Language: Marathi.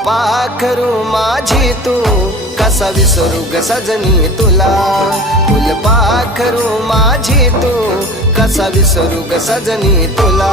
फुलपाखरू माझी तू कसा विसरू ग सजनी तुला. फुलपाखरू माझी तू कसा विसरू ग सजनी तुला.